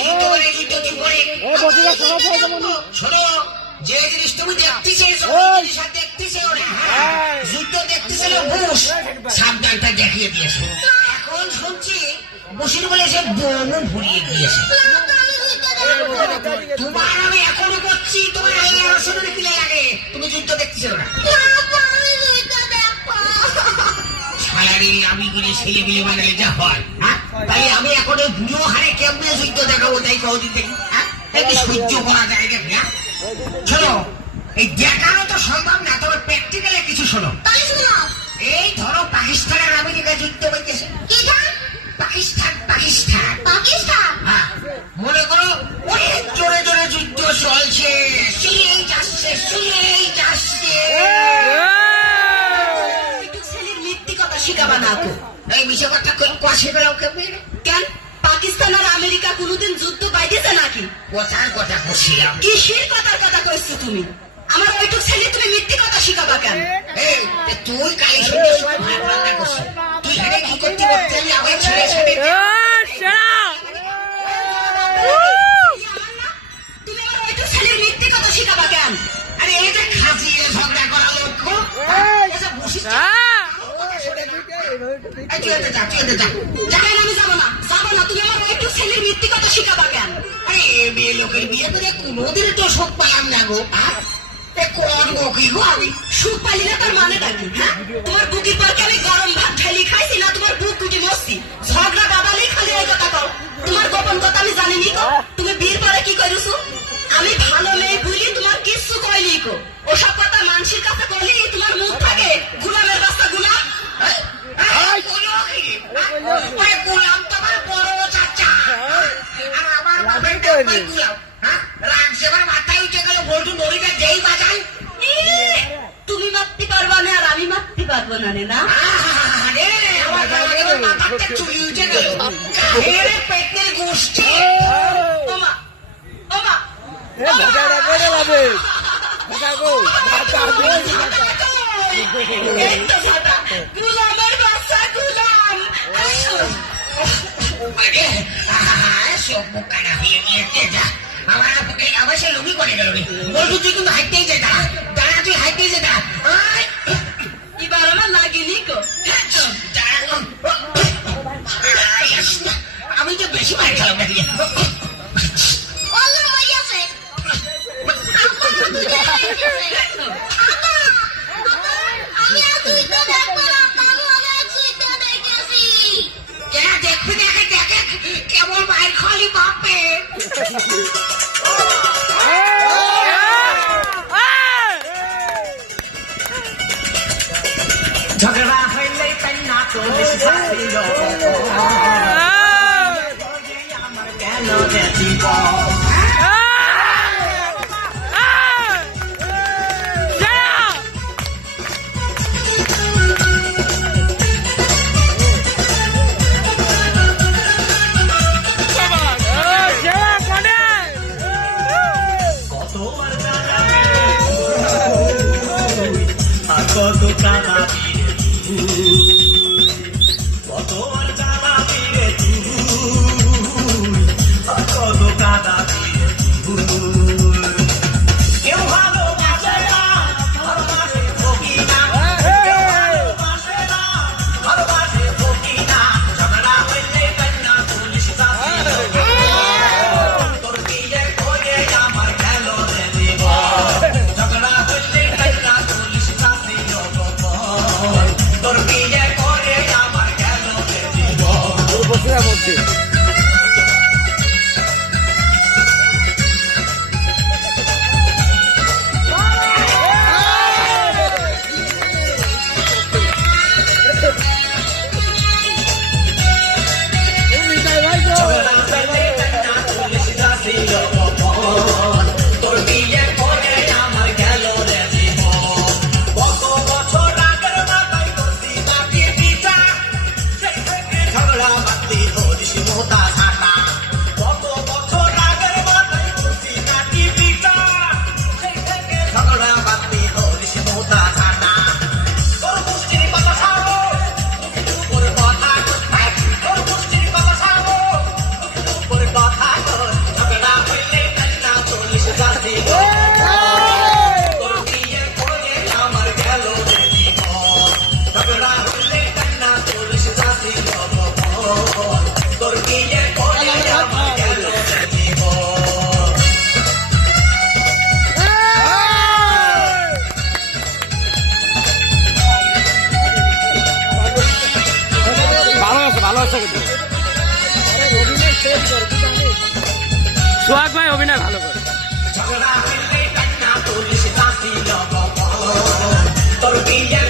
যুদ্ধ করে যুদ্ধ কি করে শোনো যে জিনিস তুমি দেখতেছো দেখতেছো যুদ্ধ দেখতেছো বুশ সাবধানটা দেখিয়ে দিয়েছে এখন শুনছি বুশের বলে সে বোমও ভরিয়ে দিয়েছে তোমার আমি এখনো করছি তোমার শুনে কিলে লাগে তুমি যুদ্ধ দেখতেছো না আমি গিয়ে ছেলে মিলে বানালে যা হয় তাই আমি এখন ওই বুড়ো হারে কেমনে যুদ্ধ দেখাবো তাই কদিন দেখি সহ্য করা যায় না শোনো এই দেখানো তো সম্ভব না তবে প্র্যাকটিক্যালে কিছু শোনো এই ধরো পাকিস্তান আর আমেরিকা যুদ্ধ হইতেছে পাকিস্তান পাকিস্তান পাকিস্তান মনে করো অনেক জোরে জোরে যুদ্ধ চলছে সিলেই যাচ্ছে শিখাবা না এই বিষয় কথা কষে গেল কেন পাকিস্তান আর আমেরিকা কোনদিন যুদ্ধ বাইতেছে নাকি কথার কথা কষিলাম কিসের কথার কথা কইছো তুমি আমার ওইটুক ছেলে তুমি মিথ্যে কথা শিখাবা কেন তুই কালি সন্ধ্যার সময় ভাত রান্না করছো তুই এখানে কি করতে করতে আমার ছেলের সাথে তুমি আমার ওইটুক ছেলের মিথ্যে কথা শিখাবা কেন আরে এই যে খাসিয়ে ঝগড়া করা লোক বসে আমি যাবো না তুমি আমার একটু ছেলের মিথ্যে কথা শিখাবা কেন মেয়ে লোকের বিয়ে করে কোনোদিন তো সুখ পাইলাম না গো আমি সুখ পাইলি না তার মানে ডাকি হ্যাঁ তোমার বুকের পরকে আমি গরম ভাত ঢালি খাইছি না তোমার বুক দুটি মস্তি ঝগড়া বাদালি খালি এই কথা কও তোমার গোপন কথা আমি জানিনি কো তুমি বিয়ের পরে কি করেছো আমি ভালো মেয়ে বুঝি তোমার কিচ্ছু কইলি কো ওসব কথা মানুষের কাছে কইলি তোমার মুখ থাকে গুলামের বাচ্চা গুলাম গুলাম তোমার বড় চাচা আর আমার বাপের গুলাম রাগসেবার মাথায় উঠে গেল বলটু নড়িটা যেই বাজাই তুমি মারতে পারবা না আর আমি মারতে পারবো না না আমার মাথাটা চুলি উঠে গেল পেটের গোষ্ঠী ওমা ওমা গুলামের বাচ্চা গুলাম আমার সে লুকি করে গেল বলবো তুই কিন্তু হাইটেই যে দাঁড়া তুই হাইটেই যে এবার আমার লাগেনি কো আমি তো বেশি মার খেলাম নাকি দেখবে দেখে দেখে কেবল মায়ের খালি বাপে ঝগড়া হইলে তাই না তো আমার কেন দিব কত কানা কত আর কানা দিয়ে কত কানা কেউ ভালোবাসে না ভালোবাসে ভোগী না ভালোবাসে ভোগী না ঝগড়া হইলে কান্না পুলিশ তোর বিয়ে করে আমার গেল দেব ঝগড়া হইলে কান্না পুলিশ তোর বিয়ে করে আমার গেল দেব মধ্যে সোহাগ ভাই অভিনয় ভালো করে। ঝগড়া হইলে টাকা পুলিশ দাসি তোর বিয়ের